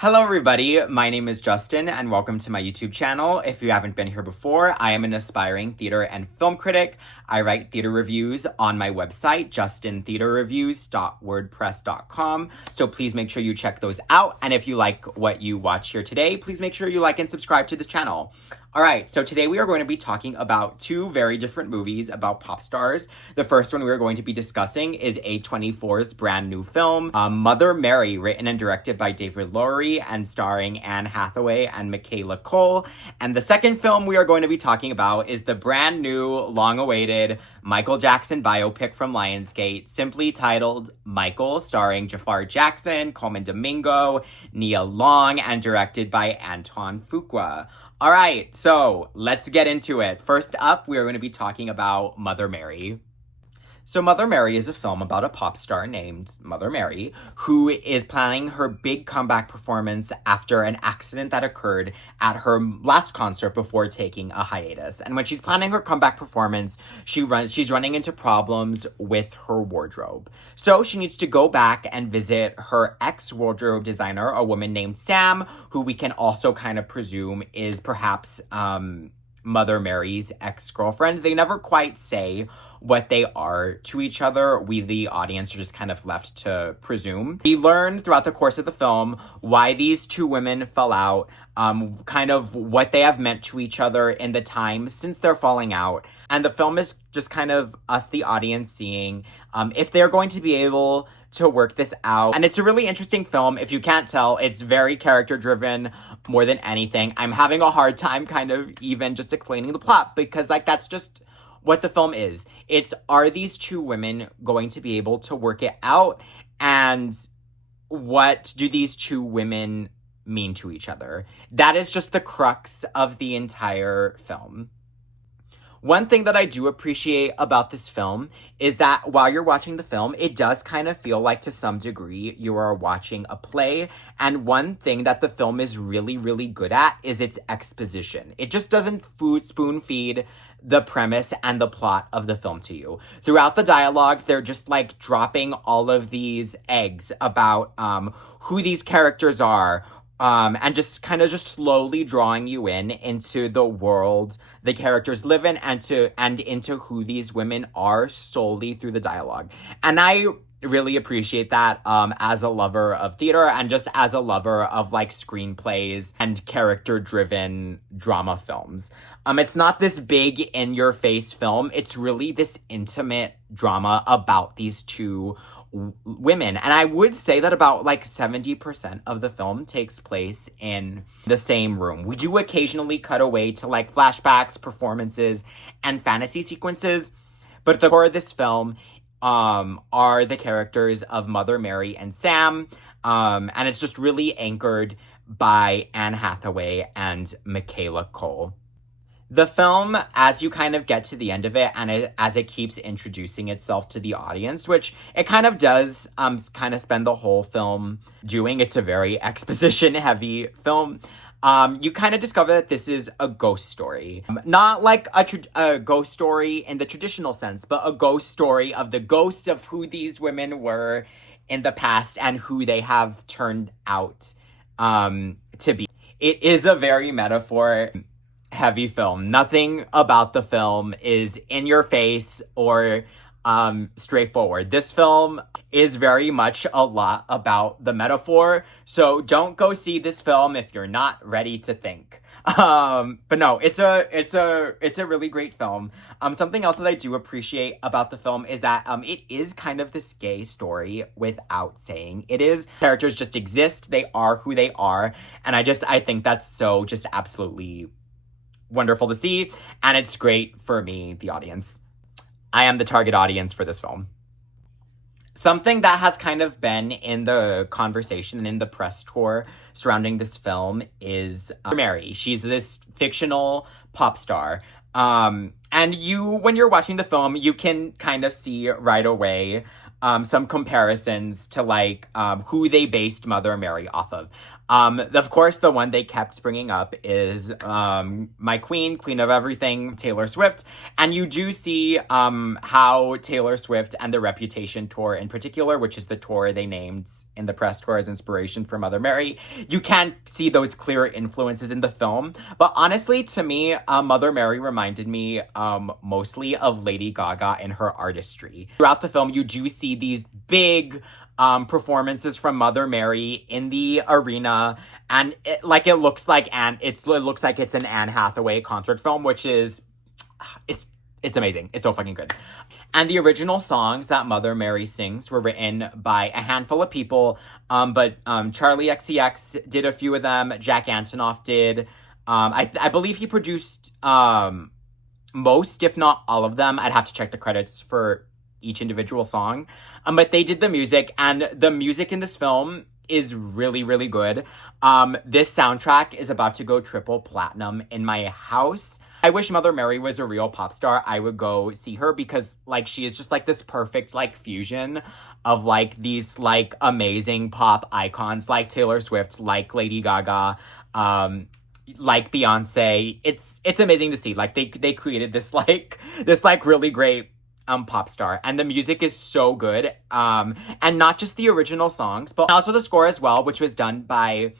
Hello everybody, my name is Justin and welcome to my YouTube channel. If you haven't been here before, I am an aspiring theater and film critic. I write theater reviews on my website, justintheaterreviews.wordpress.com. So please make sure you check those out. And if you like what you watch here today, please make sure you like and subscribe to this channel. All right, so today we are going to be talking about two very different movies about pop stars. The first one we are going to be discussing is A24's brand new film, Mother Mary, written and directed by David Lowery and starring Anne Hathaway and Michaela Coel. And the second film we are going to be talking about is the brand new, long-awaited Michael Jackson biopic from Lionsgate, simply titled Michael, starring Jafar Jackson, Colman Domingo, Nia Long, and directed by Antoine Fuqua. All right, so let's get into it. First up, we are going to be talking about Mother Mary. So Mother Mary is a film about a pop star named Mother Mary who is planning her big comeback performance after an accident that occurred at her last concert before taking a hiatus. And when she's planning her comeback performance, she's running into problems with her wardrobe. So she needs to go back and visit her ex-wardrobe designer, a woman named Sam, who we can also kind of presume is perhaps Mother Mary's ex-girlfriend. They never quite say what they are to each other. We, the audience, are just kind of left to presume. We learn throughout the course of the film why these two women fell out, kind of what they have meant to each other in the time since they're falling out. And the film is just kind of us, the audience, seeing if they're going to be able to work this out. And it's a really interesting film. If you can't tell, it's very character-driven more than anything. I'm having a hard time kind of even just explaining the plot because, like, that's just what the film is. It's, are these two women going to be able to work it out? And what do these two women mean to each other? That is just the crux of the entire film. One thing that I do appreciate about this film is that while you're watching the film, it does kind of feel like to some degree you are watching a play. And one thing that the film is really, really good at is its exposition. It just doesn't spoon feed the premise and the plot of the film to you. Throughout the dialogue, they're just like dropping all of these eggs about who these characters are, and just kind of just slowly drawing you into the world the characters live in and into who these women are solely through the dialogue. And I really appreciate that as a lover of theater and just as a lover of like screenplays and character-driven drama films. It's not this big in-your-face film. It's really this intimate drama about these two women. And I would say that about like 70% of the film takes place in the same room. We do occasionally cut away to like flashbacks, performances, and fantasy sequences, but the core of this film are the characters of Mother Mary and Sam, and it's just really anchored by Anne Hathaway and Michaela Coel. The film, as you kind of get to the end of it, and as it keeps introducing itself to the audience, which it kind of does kind of spend the whole film doing. It's a very exposition-heavy film. You kind of discover that this is a ghost story. Not like a ghost story in the traditional sense, but a ghost story of the ghosts of who these women were in the past and who they have turned out to be. It is a very metaphor-heavy film. Nothing about the film is in your face or straightforward. This film is very much a lot about the metaphor, so don't go see this film if you're not ready to think. But no, it's a really great film. Something else that I do appreciate about the film is that it is kind of this gay story without saying it is. Characters just exist, they are who they are, and I think that's so just absolutely wonderful to see, and it's great for me, the audience. I am the target audience for this film. Something that has kind of been in the conversation and in the press tour surrounding this film is Mary. She's this fictional pop star. And when you're watching the film, you can kind of see right away some comparisons to like who they based Mother Mary off of. Of course, the one they kept bringing up is my queen of everything, Taylor Swift. And you do see how Taylor Swift and the Reputation tour in particular, which is the tour they named in the press tour as inspiration for Mother Mary, you can see those clear influences in the film. But honestly, to me, Mother Mary reminded me mostly of Lady Gaga and her artistry. Throughout the film, you do see these big performances from Mother Mary in the arena, and it looks like it's an Anne Hathaway concert film, which is it's amazing. It's so fucking good. And the original songs that Mother Mary sings were written by a handful of people, but Charlie XCX did a few of them. Jack Antonoff did. I believe he produced most, if not all of them. I'd have to check the credits for each individual song. But they did the music, and the music in this film is really, really good. This soundtrack is about to go triple platinum in my house. I wish Mother Mary was a real pop star. I would go see her because like she is just like this perfect like fusion of like these like amazing pop icons like Taylor Swift, like Lady Gaga, like Beyonce. It's amazing to see. Like they created this really great pop star, and the music is so good, and not just the original songs but also the score as well, which was done by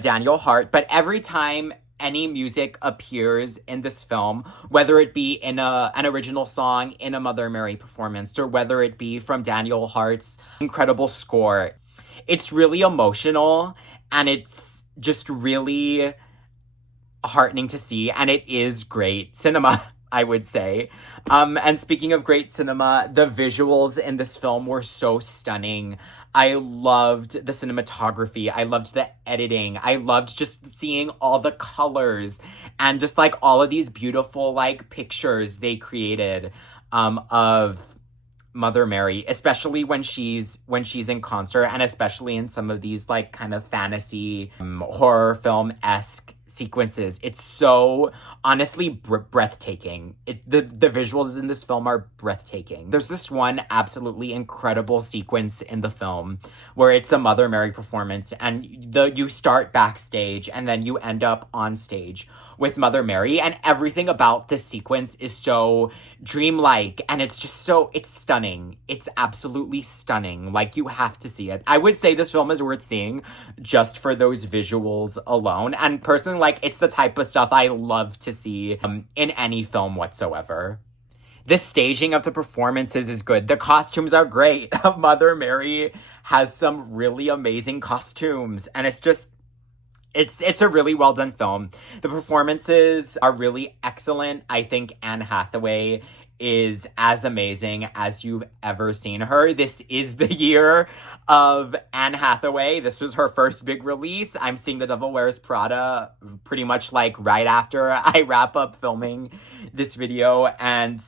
Daniel Hart. But every time any music appears in this film, whether it be in an original song in a Mother Mary performance or whether it be from Daniel Hart's incredible score, it's really emotional and it's just really heartening to see, and it is great cinema, I would say. And speaking of great cinema, the visuals in this film were so stunning. I loved the cinematography. I loved the editing. I loved just seeing all the colors and just like all of these beautiful like pictures they created of Mother Mary, especially when she's in concert, and especially in some of these like kind of fantasy horror film-esque sequences. It's so honestly breathtaking. The visuals in this film are breathtaking. There's this one absolutely incredible sequence in the film where it's a Mother Mary performance, and you start backstage and then you end up on stage with Mother Mary, and everything about this sequence is so dreamlike, and it's stunning. It's absolutely stunning. Like, you have to see it. I would say this film is worth seeing just for those visuals alone, and personally, like, it's the type of stuff I love to see in any film whatsoever. The staging of the performances is good. The costumes are great. Mother Mary has some really amazing costumes, and it's a really well done film. The performances are really excellent. I think Anne Hathaway is as amazing as you've ever seen her. This is the year of Anne Hathaway. This was her first big release. I'm seeing The Devil Wears Prada pretty much like right after I wrap up filming this video, and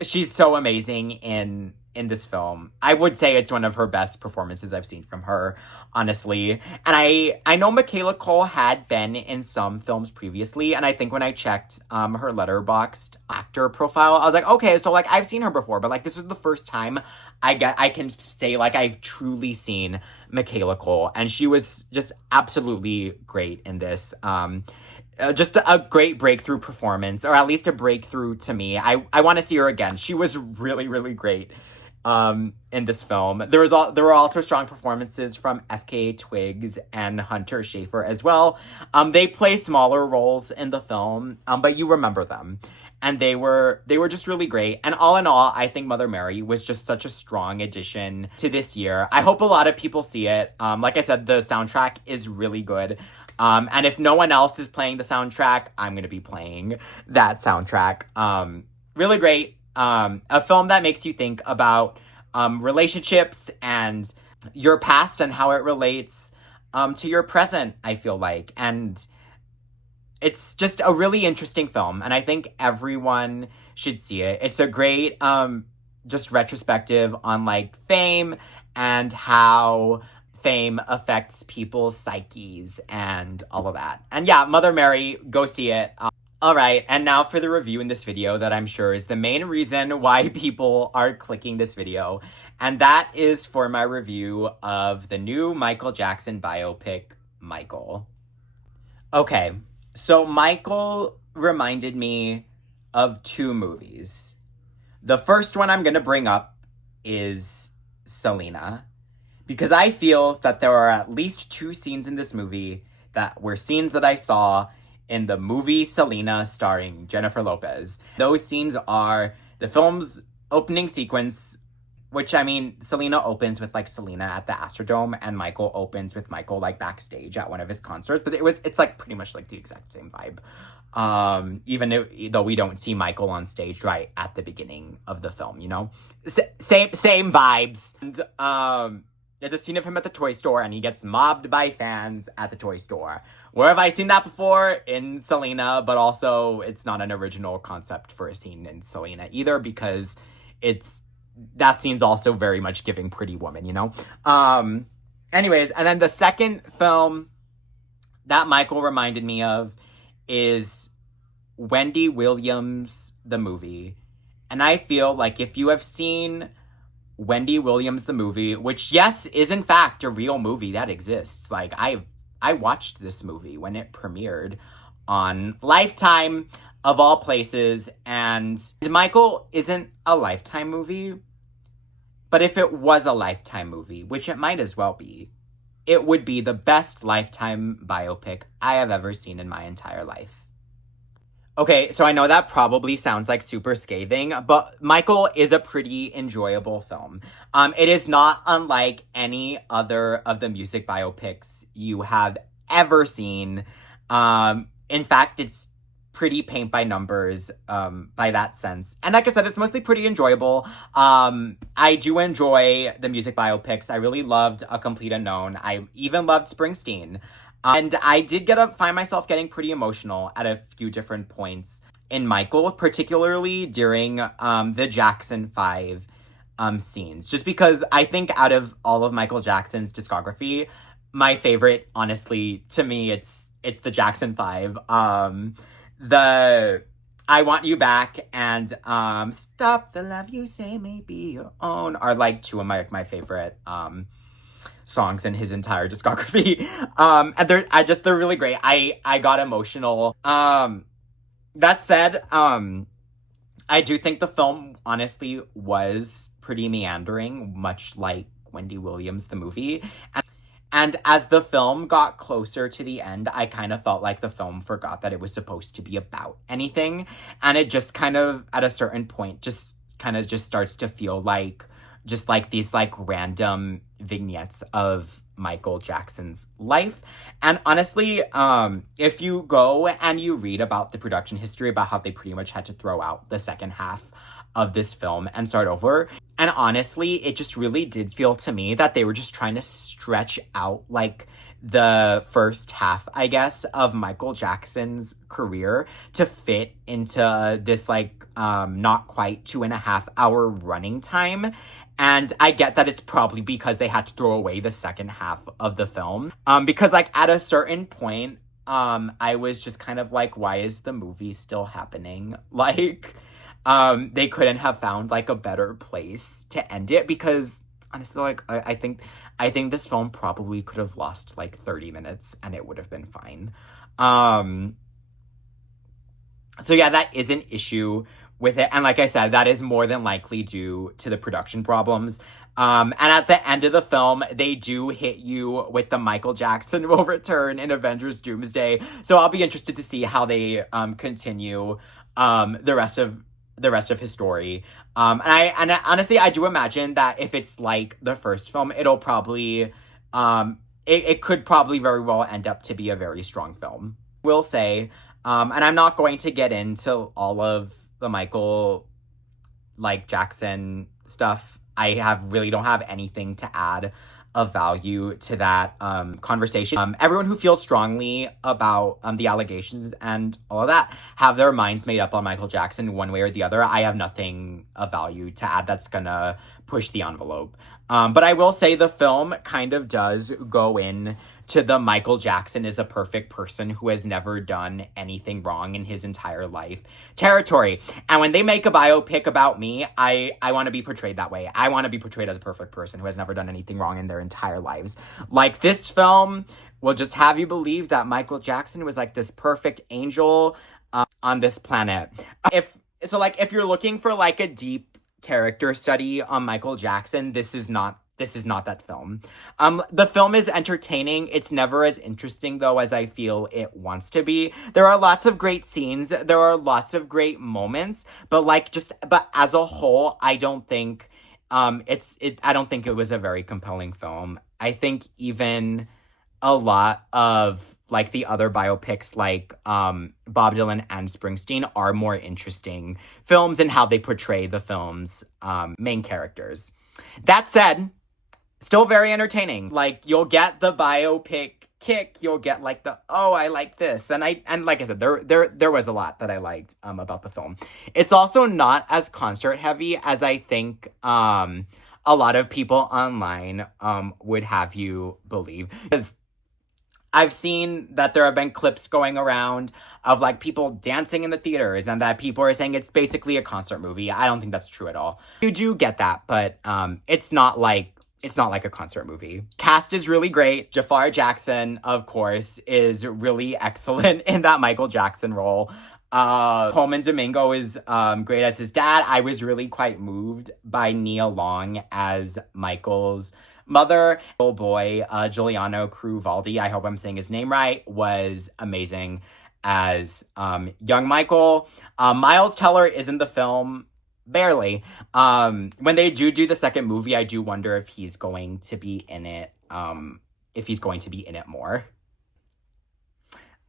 she's so amazing in this film. I would say it's one of her best performances I've seen from her, honestly. And I know Michaela Cole had been in some films previously, and I think when I checked her Letterboxd actor profile, I was like, okay, so like I've seen her before, but like this is the first time I can say like I've truly seen Michaela Cole, and she was just absolutely great in this. Just a great breakthrough performance, or at least a breakthrough to me. I want to see her again. She was really, really great in this film. There were also strong performances from FKA Twigs and Hunter Schafer as well. They play smaller roles in the film, but you remember them. And they were just really great. And all in all, I think Mother Mary was just such a strong addition to this year. I hope a lot of people see it. Like I said, the soundtrack is really good. And if no one else is playing the soundtrack, I'm going to be playing that soundtrack. Really great. A film that makes you think about relationships and your past and how it relates to your present, I feel like. And it's just a really interesting film, and I think everyone should see it. It's a great just retrospective on like fame and how fame affects people's psyches and all of that. And yeah, Mother Mary, go see it. All right, and now for the review in this video that I'm sure is the main reason why people are clicking this video. And that is for my review of the new Michael Jackson biopic, Michael. Okay, so Michael reminded me of two movies. The first one I'm going to bring up is Selena, because I feel that there are at least two scenes in this movie that were scenes that I saw in the movie Selena starring Jennifer Lopez. Those scenes are the film's opening sequence, which, I mean, Selena opens with, like, Selena at the Astrodome, and Michael opens with Michael, like, backstage at one of his concerts. But it's, like, pretty much, like, the exact same vibe. Though we don't see Michael on stage right at the beginning of the film, you know? Same vibes. And, there's a scene of him at the toy store, and he gets mobbed by fans at the toy store. Where have I seen that before? In Selena, but also it's not an original concept for a scene in Selena either, because that scene's also very much giving Pretty Woman, you know? Anyways, and then the second film that Michael reminded me of is Wendy Williams, the movie. And I feel like if you have seen Wendy Williams, the movie, which, yes, is in fact a real movie that exists. Like, I watched this movie when it premiered on Lifetime, of all places, and Michael isn't a Lifetime movie, but if it was a Lifetime movie, which it might as well be, it would be the best Lifetime biopic I have ever seen in my entire life. Okay, so I know that probably sounds like super scathing, but Michael is a pretty enjoyable film. It is not unlike any other of the music biopics you have ever seen. In fact, it's pretty paint by numbers, by that sense. And like I said, it's mostly pretty enjoyable. I do enjoy the music biopics. I really loved A Complete Unknown. I even loved Springsteen. And I did find myself getting pretty emotional at a few different points in Michael, particularly during the Jackson 5 scenes. Just because I think out of all of Michael Jackson's discography, my favorite, honestly, to me, it's the Jackson 5. The I Want You Back and Stop the Love You Say May Be Your Own are like two of my favorite songs in his entire discography. And they're really great. I got emotional. That said, I do think the film honestly was pretty meandering, much like Wendy Williams, the movie. And as the film got closer to the end, I kind of felt like the film forgot that it was supposed to be about anything. And it just kind of, at a certain point, just starts to feel like just like these like random vignettes of Michael Jackson's life. And honestly, if you go and you read about the production history, about how they pretty much had to throw out the second half of this film and start over, and honestly, it just really did feel to me that they were just trying to stretch out like the first half, I guess, of Michael Jackson's career to fit into this like not quite 2.5 hour running time. And I get that it's probably because they had to throw away the second half of the film. Because like at a certain point, I was just kind of like, why is the movie still happening? Like, they couldn't have found like a better place to end it, because honestly, like I think this film probably could have lost like 30 minutes and it would have been fine. So yeah, that is an issue with it. And like I said, that is more than likely due to the production problems. And at the end of the film, they do hit you with the Michael Jackson will return in Avengers Doomsday. So I'll be interested to see how they continue the rest of his story. And honestly, I do imagine that if it's like the first film, it'll probably it could probably very well end up to be a very strong film. Will say, and I'm not going to get into all of the Michael like Jackson stuff. I really don't have anything to add of value to that conversation. Everyone who feels strongly about the allegations and all of that have their minds made up on Michael Jackson one way or the other. I have nothing of value to add that's gonna push the envelope. But I will say the film kind of does go in to the Michael Jackson is a perfect person who has never done anything wrong in his entire life territory. And when they make a biopic about me, I want to be portrayed that way. I want to be portrayed as a perfect person who has never done anything wrong in their entire lives. Like, this film will just have you believe that Michael Jackson was like this perfect angel on this planet. If you're looking for like a deep character study on Michael Jackson, this is not that film. The film is entertaining. It's never as interesting, though, as I feel it wants to be. There are lots of great scenes. There are lots of great moments. But as a whole, I don't think I don't think it was a very compelling film. I think even a lot of like the other biopics like Bob Dylan and Springsteen are more interesting films in how they portray the film's main characters. That said, still very entertaining. Like, you'll get the biopic kick, you'll get like I like this. And like I said, there was a lot that I liked about the film. It's also not as concert heavy as I think a lot of people online would have you believe. Because I've seen that there have been clips going around of like people dancing in the theaters and that people are saying it's basically a concert movie. I don't think that's true at all. You do get that, but it's not like a concert movie. Cast is really great. Jafar Jackson, of course, is really excellent in that Michael Jackson role. Coleman Domingo is great as his dad. I was really quite moved by Nia Long as Michael's mother. Oh boy, Giuliano Cruvaldi, I hope I'm saying his name right, was amazing as young Michael. Miles Teller is in the film. Barely. When they do the second movie, I do wonder if he's going to be in it, more.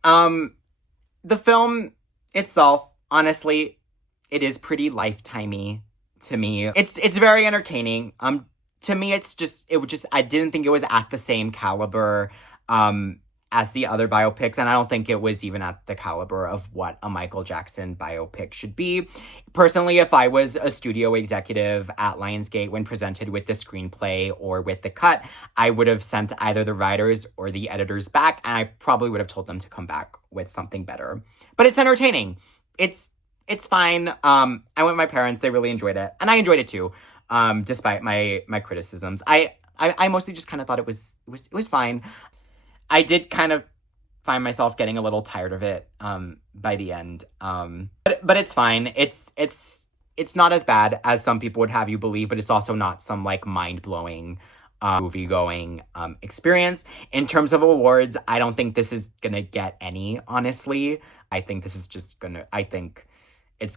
The film itself, honestly, it is pretty Lifetimey to me. It's very entertaining. To me, I didn't think it was at the same caliber, as the other biopics, and I don't think it was even at the caliber of what a Michael Jackson biopic should be. Personally, if I was a studio executive at Lionsgate when presented with the screenplay or with the cut, I would have sent either the writers or the editors back, and I probably would have told them to come back with something better. But it's entertaining. It's fine. I went with my parents. They really enjoyed it, and I enjoyed it too, despite my criticisms. I mostly just kind of thought it was fine. I did kind of find myself getting a little tired of it by the end. But it's fine. It's not as bad as some people would have you believe, but it's also not some like mind-blowing movie-going experience. In terms of awards, I don't think this is gonna get any, honestly. I think it's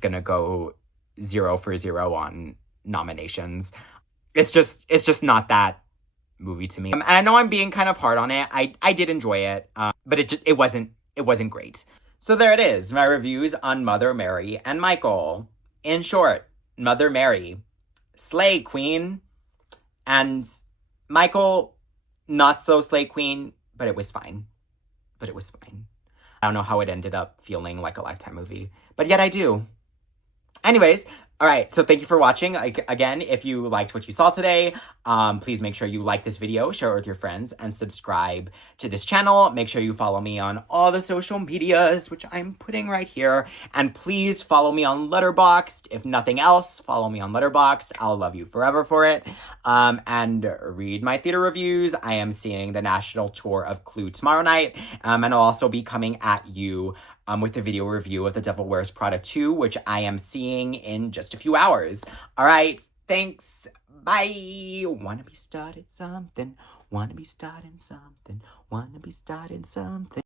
gonna go 0 for 0 on nominations. It's just not that movie to me. And I know I'm being kind of hard on it. I did enjoy it, but it wasn't great. So there it is, my reviews on Mother Mary and Michael. In short, Mother Mary, slay queen, and Michael, not so slay queen, but it was fine. I don't know how it ended up feeling like a Lifetime movie, but yet I do. Anyways, all right, so thank you for watching. Again, if you liked what you saw today, please make sure you like this video, share it with your friends, and subscribe to this channel. Make sure you follow me on all the social medias, which I'm putting right here. And please follow me on Letterboxd. If nothing else, follow me on Letterboxd. I'll love you forever for it. And read my theater reviews. I am seeing the national tour of Clue tomorrow night, and I'll also be coming at you with a video review of The Devil Wears Prada 2, which I am seeing in just a few hours. All right, thanks. Bye. Wanna be starting something.